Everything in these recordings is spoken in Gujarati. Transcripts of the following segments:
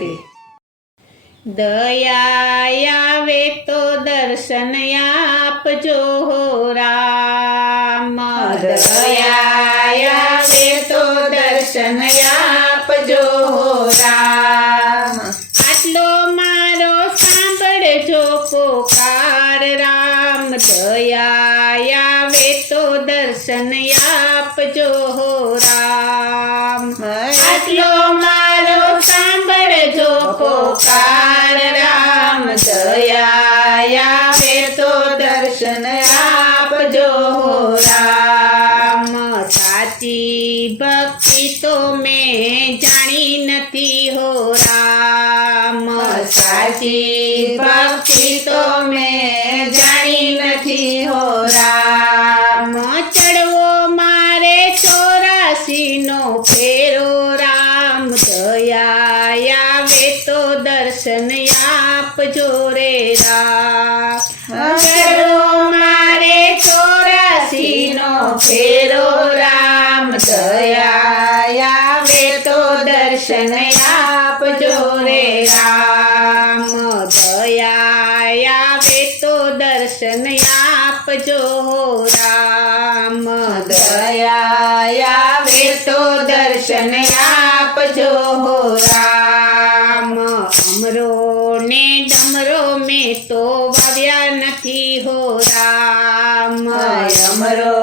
નથી। દયા આવે તો દર્શન આપજો હો રામ, દયા આવે તો દર્શન આપજો હો રામ। આટલો મારો સાંભળજો પોકાર રામ, દયા આવે તો દર્શન આપજો હો રામ। આટલો મારો સાંભળજો પોકાર રામ, દયા આવે તો દર્શન આપજો હો રામ। સાચી ભક્તિ તો મેં જાણી નથી હો રામ, સાચી ભક્તિ તો મેં જાણી નથી હો રામ। ચડવો મારે 84 નો ફેરો રામ, દયા આવે તો દર્શન આપજો રે રામ। ચડવો મારે 84 નો ફેરો રામ, દયા આવે તો દર્શન આપજો રે રામ। દયા આવે તો દર્શન આપજો હો રામ, દયા આવે તો દર્શન આપજો હો રામ। અમરો ને ડમરો મેં તો વાવ્યા નથી હો રામ, અમરો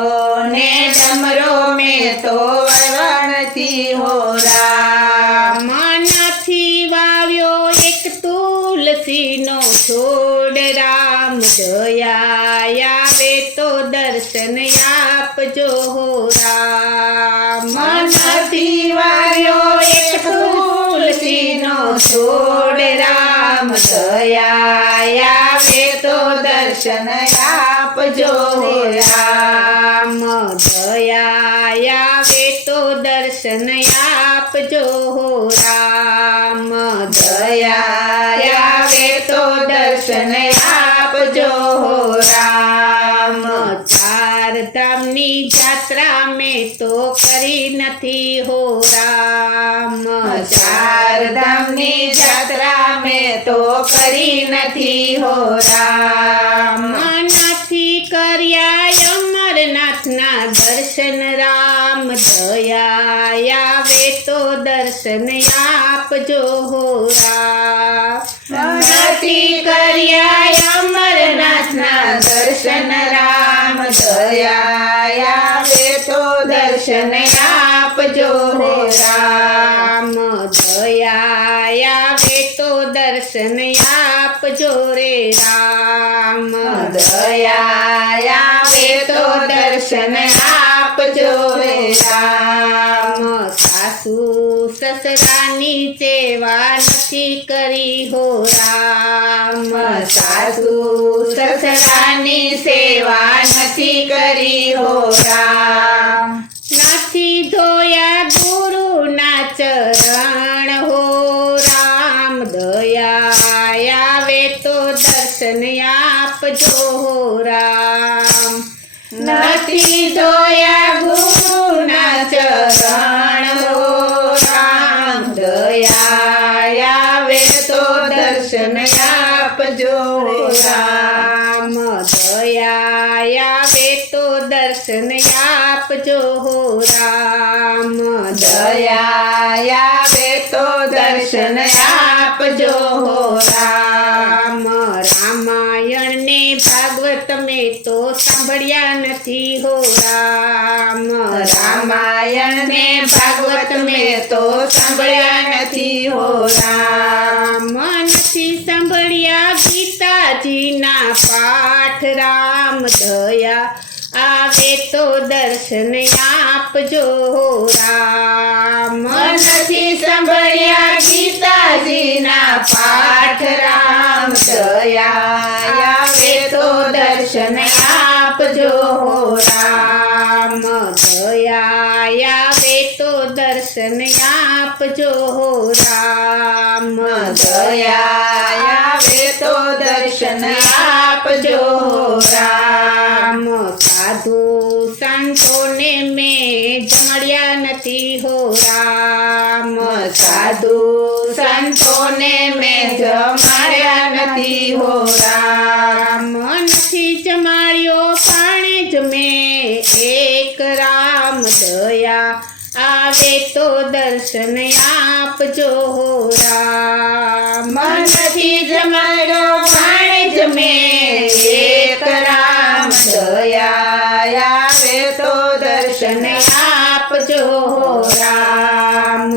ને ડમરો મેં તો વાવ્યા નથી હો રામ। નથી વાવ્યો એક તુલસીનો છોડ રામ, દયા આવે તો દર્શન આપજો હો રામ। નથી વાવ્યો એક તુલસીનો છોડ રામ, દયા આવે તો દર્શન આપજો હો રામ। દયા આવે તો દર્શન આપજો હો રામ, દયા આવે તો દર્શન આપજો હો રામ। ચારધામની જાત્રા મેં તો કરી નથી હો રામ, ચારધામની જાત્રા મેં તો કરી નથી હો રામ। નથી કર્યા અમરનાથના દર્શન રામ, દયા આવે તો દર્શન આપજો હો રામ। નથી કર્યા અમરનાથના દર્શન રામ, દયા આવે તો દર્શન આપજો હો રામ। દયા આવે તો દર્શન આપજો રે રામ, દયા આવે તો દર્શન આપજો રે રામ। સાસુ સસરાની સેવા નથી કરી હો રામ, સાસુ સસરાની સેવા નથી કરી હો રામ। નથી ધોયા ગુરુના ચરણ હો રામ, દયા આવે તો દર્શન આપજો હો રામ। નથી ધોયા ગુરુના ચરણ હો રામ, દયા આવે તો દર્શન આપજો હો રામ। દયા આવે તો દર્શન આપજો હો રામ, દયા આવે તો દર્શન આપજો હો રામ। રામાયણ ને ભાગવત મેં તો સાંભળ્યા નથી હો રામ, રામાયણ ને ભાગવત મેં તો સાંભળ્યા નથી હો રામ। નથી સાંભળ્યા ગીતાજીના પાઠ રામ, દયા આવે તો દર્શન આપજો હો રામ। નથી સાંભળ્યા ગીતાજીના પાઠ રામ, દયા આવે તો દર્શન આપજો હો રામ। દયા આવે તો દર્શન આપજો હો રામ, દયા આવે તો દર્શન આપજો હો રામ। સાધુ સંતોને મેં જમડ્યા નથી હો રામ, સાધુ સંતો સંતોને મેં જમાડ્યા નથી હો રામ. નથી જમાડ્યો પાણે જ મેં એક રામ. દયા આવે તો દર્શન આપજો હો રામ. નથી જમાડ્યો પાણે જ મેં એક રામ. દયા આવે તો દર્શન આપજો હો રામ.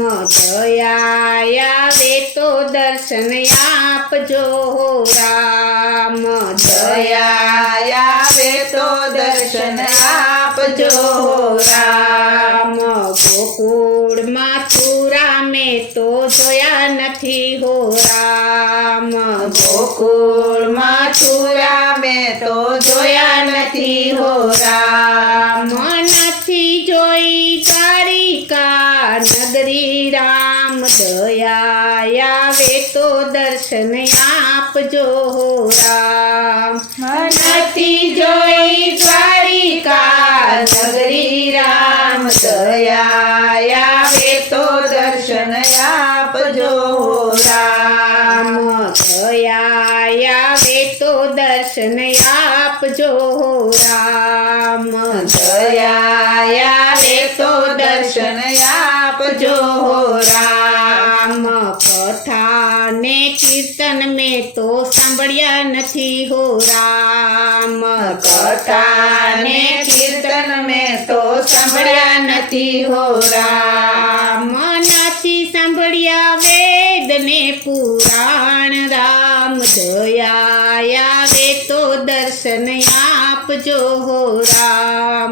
દયા આવે તો દર્શન આપજો હો રામ. દયા આવે તો દર્શન આપજો હો રામ. ગોકુળ મથુરા મેં તો જોયા નથી હો રામ. ગોકુળ મથુરા મેં તો જોયા નથી હો રામ. નથી જોઈ દ્વારિકા નગરી રામ. દયા આવે તો દર્શન આપજો હો રામ. નથી જોઈ દ્વારિકા નગરી રામ. દયા આવે તો દર્શન આપજો હો રામ. દયા આવે તો દર્શન આપજો હો રામ. દયા આવે તો દર્શન આપજો હો રામ. કથા ને કીર્તન મેં તો સાંભળ્યા નથી હો રામ. કથા ને કીર્તન મેં તો સાંભળ્યા નથી હો રામ. નથી સાંભળ્યા વેદ ને પુરાણ રામ. દયા આવે તો દર્શન આપજો હો રામ.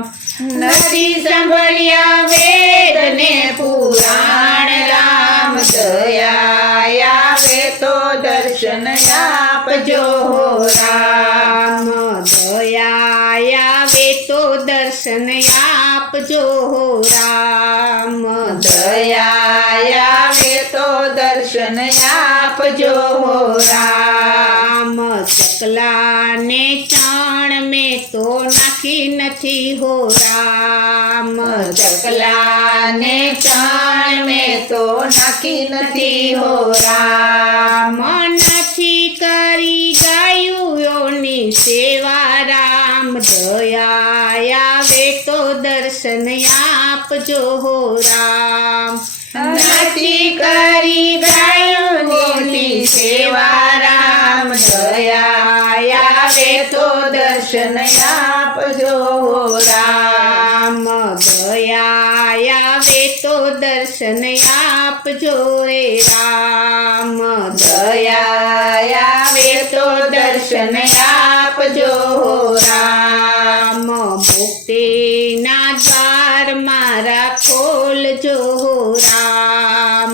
નથી સાંભળ્યા વેદ ને પુરાણ રામ. દયા આવે તો દર્શન આપજો હો રામ. દયા આવે તો દર્શન આપજો હો રામ. દયા આવે તો દર્શન આપજો હો રામ. ચકલા ને ચણ મેં તો નાખી નથી હો રામ. ચકલા ને ચણ મેં તો નાખી નથી હો રામ. નથી કરી ગાયુઓની સેવા રામ. દયા આવે તો દર્શન આપજો હો રામ. નથી કરી ગાયોની સેવા રામ. દયા આવે તો દર્શન આપજો હો રામ. દયા આવે તો દર્શન આપજો રે રામ. દયા આવે તો દર્શન આપજો હો રામ. મુક્તિના દ્વાર મારા ખોલજો હો રામ.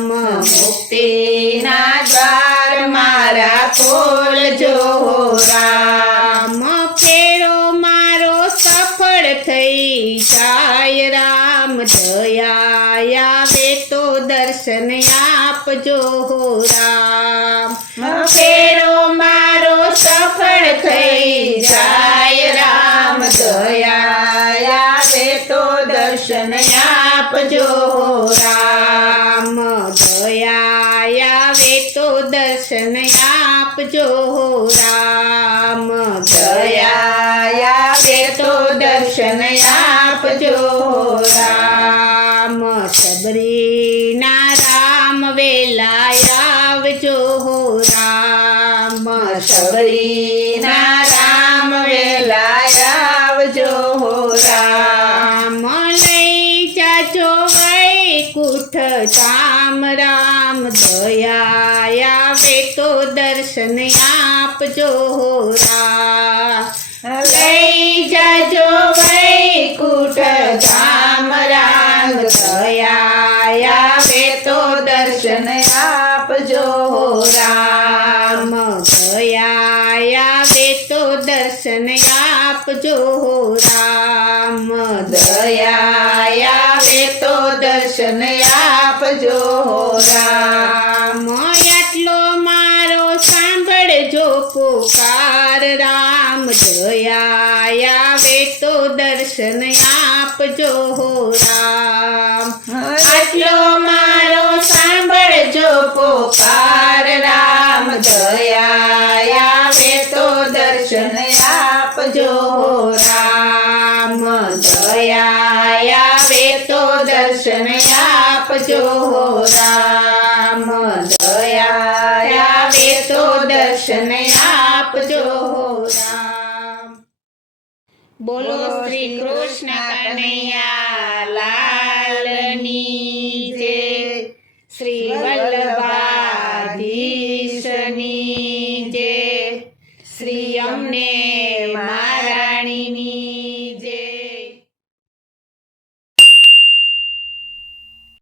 મુક્તિના દ્વાર મારા ખોલજો હો રામ. ફેરો મારો સફળ થઈ જાય રામ. દયા આવે તો દર્શન આપજો હો રામ. ફેરો મારો સફળ થઈ જાય રામ. દયા આવે તો દર્શન આપજો હો રામ. દયા આવે તો દર્શન આપજો હો રામ. દયા આવે તો દર્શન આપજો હો રામ. સબરીના રામ વેલા આવજો હો રામ. સબરીના રામ વેલા આવજો હો રામ. લઈ જાજો વૈકુંઠ ધામ રામ. દયા આવે તો દર્શન આપજો હો રામ. લઈ જાજો વૈકુંઠ ધામ રામ. દયા આવે તો દર્શન આપજો હો રામ. દયા આવે તો દર્શન આપજો હો રામ. દયા આવે તો દર્શન આપજો હો રામ. આટલો મારો સાંભળજો પુકાર રામ. દયા આવે તો દર્શન આપજો હો રામ. આટલો મારો સાંભળજો પોકાર રામ દયા આવે તો દર્શન આપજો રામ બોલો શ્રી કૃષ્ણ કનૈયા લાલની જય. શ્રી વલ્લભ